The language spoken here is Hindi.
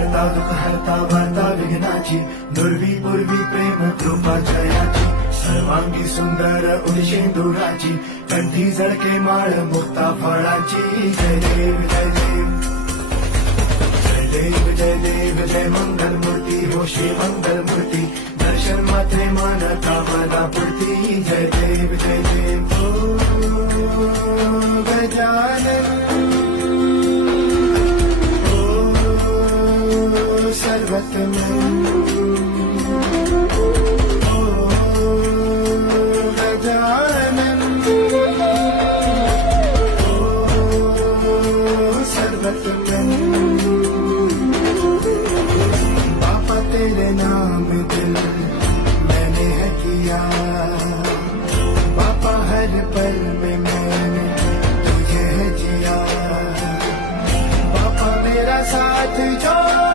हरता दुःख हरता वार्ता विघ्नाची दुर्वी पूर्वी प्रेम कृपा जयाची सर्वांगी सुंदर उदिशेंदुराची कंठी झळके माळ मुक्ता फळाची जय देव जय देव जय देव जय देव जय मंगल मूर्ती हो श्री मंगल मूर्ती दर्शन मात्रे मान कामना पूर्ती जय देव जय देव ओ गजानन सर्वतमन ओ गजानन ओ सर्वतमन बापा तेरे नाम दिल मैंने है किया बापा हर पल में मैंने तुझे है जिया बापा मेरा साथ जो